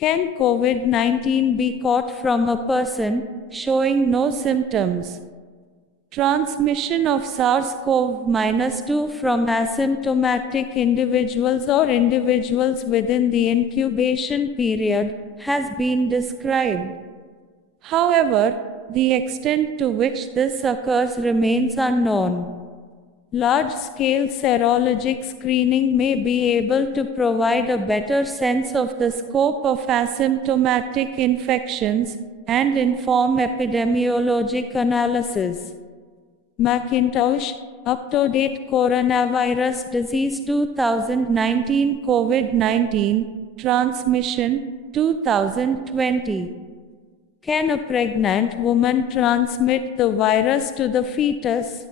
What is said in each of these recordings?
Can COVID-19 be caught from a person showing no symptoms? Transmission of SARS-CoV-2 from asymptomatic individuals or individuals within the incubation period has been described. However, the extent to which this occurs remains unknown. Large-scale serologic screening may be able to provide a better sense of the scope of asymptomatic infections and inform epidemiologic analysis. McIntosh, Up-to-Date Coronavirus Disease 2019 COVID-19 Transmission 2020. Can a pregnant woman transmit the virus to the fetus?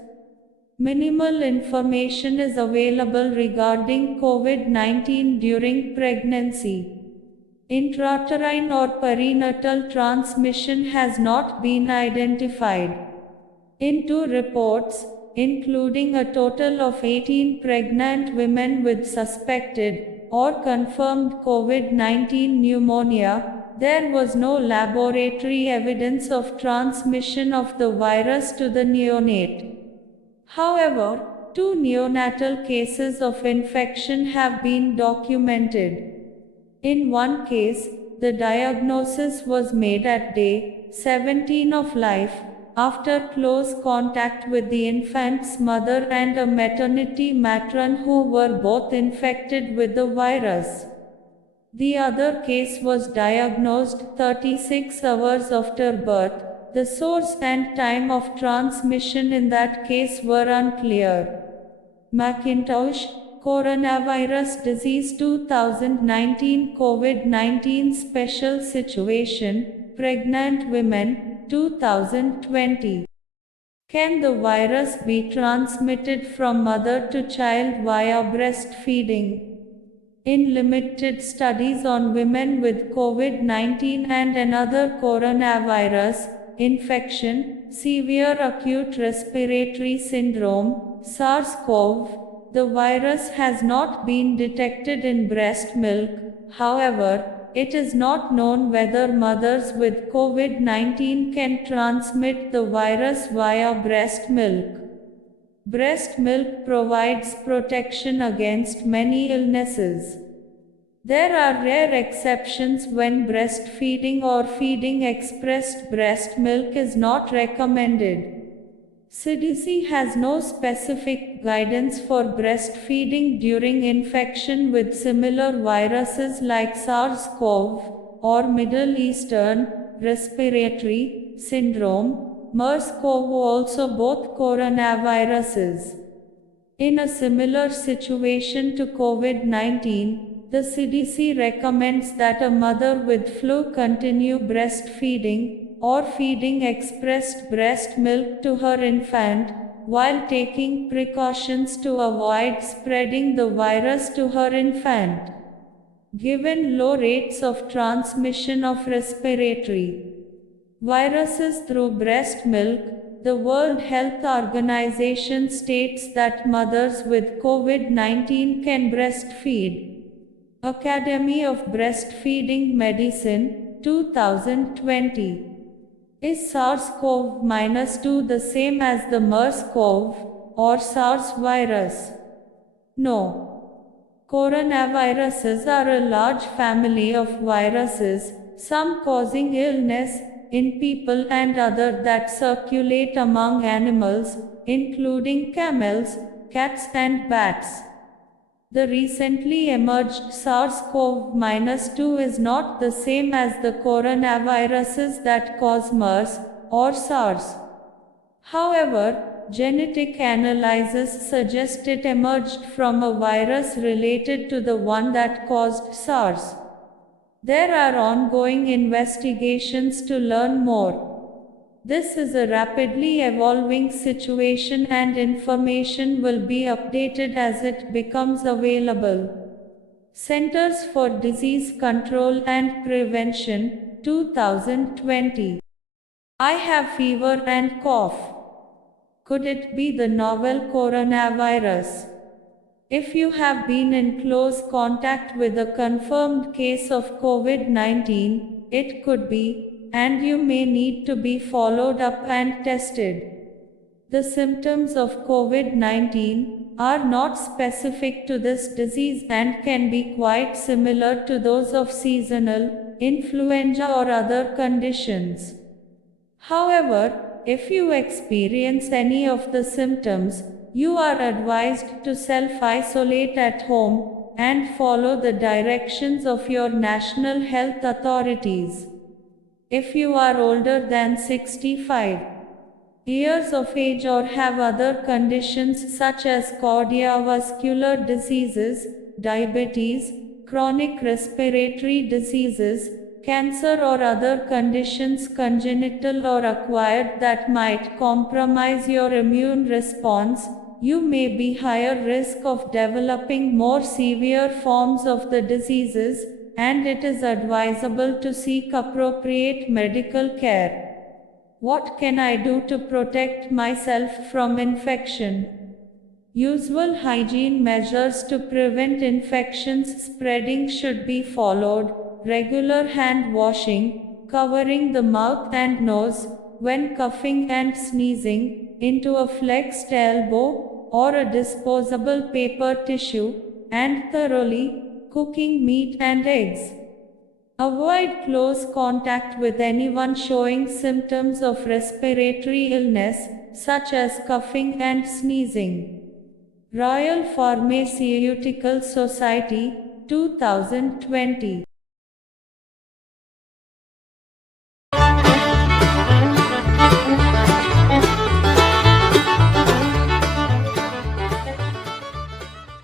Minimal information is available regarding COVID-19 during pregnancy. Intrauterine or perinatal transmission has not been identified. In 2 reports, including a total of 18 pregnant women with suspected or confirmed COVID-19 pneumonia, there was no laboratory evidence of transmission of the virus to the neonate. However, 2 neonatal cases of infection have been documented. In one case, the diagnosis was made at day 17 of life, after close contact with the infant's mother and a maternity matron who were both infected with the virus. The other case was diagnosed 36 hours after birth. The source and time of transmission in that case were unclear. McIntosh, Coronavirus Disease 2019 COVID-19 Special Situation, Pregnant Women, 2020. Can the virus be transmitted from mother to child via breastfeeding? In limited studies on women with COVID-19 and another coronavirus infection, severe acute respiratory syndrome, SARS-CoV, the virus has not been detected in breast milk. However, it is not known whether mothers with COVID-19 can transmit the virus via breast milk. Breast milk provides protection against many illnesses. There are rare exceptions when breastfeeding or feeding expressed breast milk is not recommended. CDC has no specific guidance for breastfeeding during infection with similar viruses like SARS-CoV or Middle Eastern respiratory syndrome, MERS-CoV, also both coronaviruses. In a similar situation to COVID-19, the CDC recommends that a mother with flu continue breastfeeding or feeding expressed breast milk to her infant, while taking precautions to avoid spreading the virus to her infant. Given low rates of transmission of respiratory viruses through breast milk, the World Health Organization states that mothers with COVID-19 can breastfeed. Academy of Breastfeeding Medicine, 2020. Is SARS-CoV-2 the same as the MERS-CoV or SARS virus? No. Coronaviruses are a large family of viruses, some causing illness in people and other that circulate among animals, including camels, cats and bats. The recently emerged SARS-CoV-2 is not the same as the coronaviruses that cause MERS or SARS. However, genetic analysis suggest it emerged from a virus related to the one that caused SARS. There are ongoing investigations to learn more. This is a rapidly evolving situation and information will be updated as it becomes available. Centers for Disease Control and Prevention, 2020. I have fever and cough. Could it be the novel coronavirus? If you have been in close contact with a confirmed case of COVID-19, it could be, and you may need to be followed up and tested. The symptoms of COVID-19 are not specific to this disease and can be quite similar to those of seasonal influenza or other conditions. However, if you experience any of the symptoms, you are advised to self-isolate at home and follow the directions of your national health authorities. If you are older than 65 years of age or have other conditions such as cardiovascular diseases, diabetes, chronic respiratory diseases, cancer or other conditions congenital or acquired that might compromise your immune response, you may be higher risk of developing more severe forms of the diseases, and it is advisable to seek appropriate medical care. What can I do to protect myself from infection? Usual hygiene measures to prevent infections spreading should be followed. Regular hand washing, covering the mouth and nose when coughing and sneezing into a flexed elbow or a disposable paper tissue, and thoroughly cooking meat and eggs. Avoid close contact with anyone showing symptoms of respiratory illness, such as coughing and sneezing. Royal Pharmaceutical Society, 2020.